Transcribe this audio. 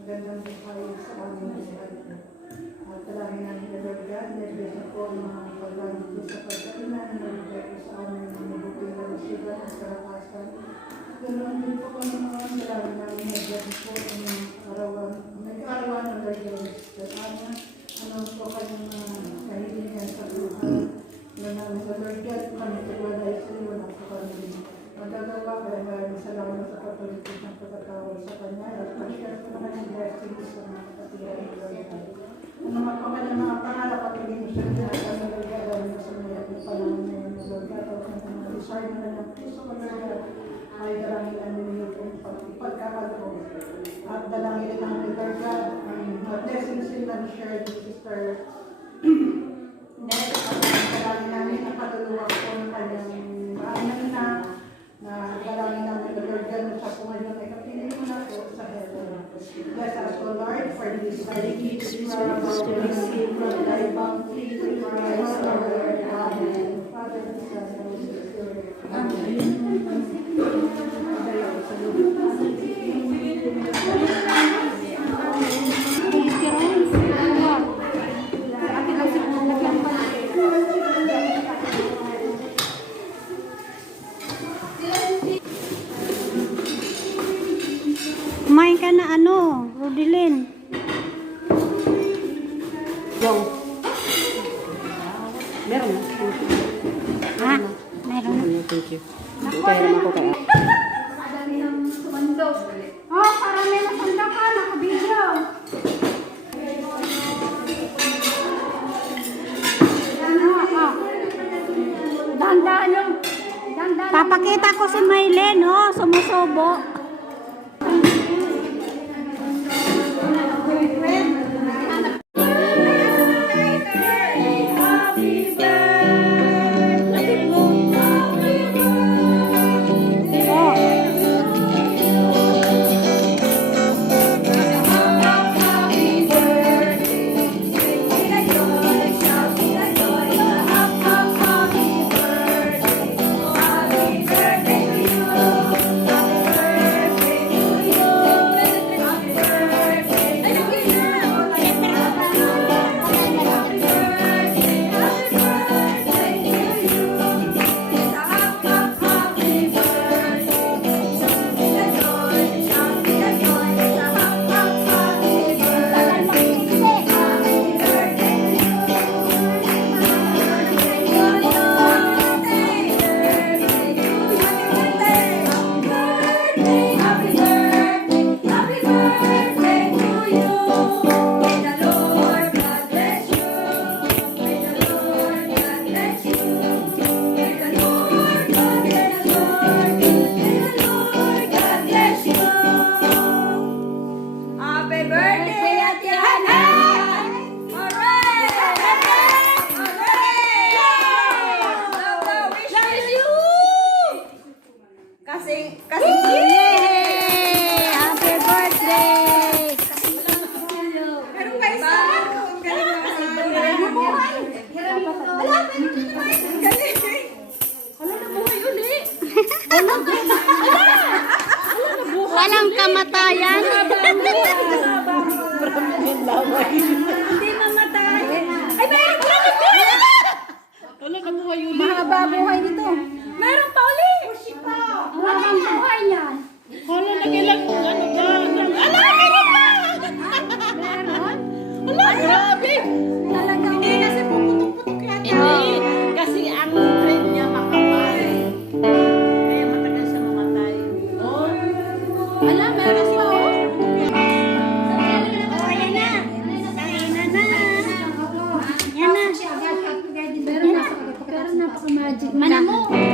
magandang buhay sa aming buhay. At talagang namin nalagyan, nalagyan po ang mga pagkakas sa pagkainan, nalagyan po sa aming mabuting kalasigan at karakasan. Ganoon din po kami mga talagang namin nalagyan po ang arawan, nag-arawan ng nalagyan sa kanya. Ano po kanyang kahilingan sa buhay na namin nalagyan kami tuwalay sa iyo na po kami. Magagawa kaya maraming salamat sa patulitin ng pagkakawal sa kanya at pasyal po naman ang blessings sa mga kapatiran ng Lord. Ano magpapanya mga pangalap at hindi mo siya ginagawa ng Lord dahil sa mga panahon na yun ng Lord at ang mga desire na lang puso ko Lord ay dalangin ang ninyo kung pagkakalo at dalangin ang Lord God ang blessings sila ni share with Sister Ned at dalangin namin ang patuluwag po ng kanyang maanan na dalangin namin the Lord God sa po ngayon ay kapilin mo na po sa heaven. Bless us, O Lord, for this very gift we are about to receive from thy bounty through Christ our Lord. Amen. Father, the Son, and the Holy Spirit. Amen. Kumain ka na ano, Rodilyn? Yung. Meron na. Ha? Meron na. Thank you. Kaya naman ko kaya. Oh, para may nasanda ka, nakabidyo. Dandaan yung. Papakita ko si Maylene, oh, sumusubo. Walang kamatayan. Hindi mamatay. Ay, meron pa ulit! Wala na buhay ulit. Mahaba buhay nito. Meron pa ulit! Walang buhay niyan. Wala na kailang ano ba? Ala, meron pa! Meron? Wala, grabe! Talagang Hindi kasi puputok-putok yan. Hindi. Kasi ang friend niya makapal. Kaya matagal siya mamatay. Oh. Ala, meron pa oh. Yan na. Pero napaka-magic. Manamo.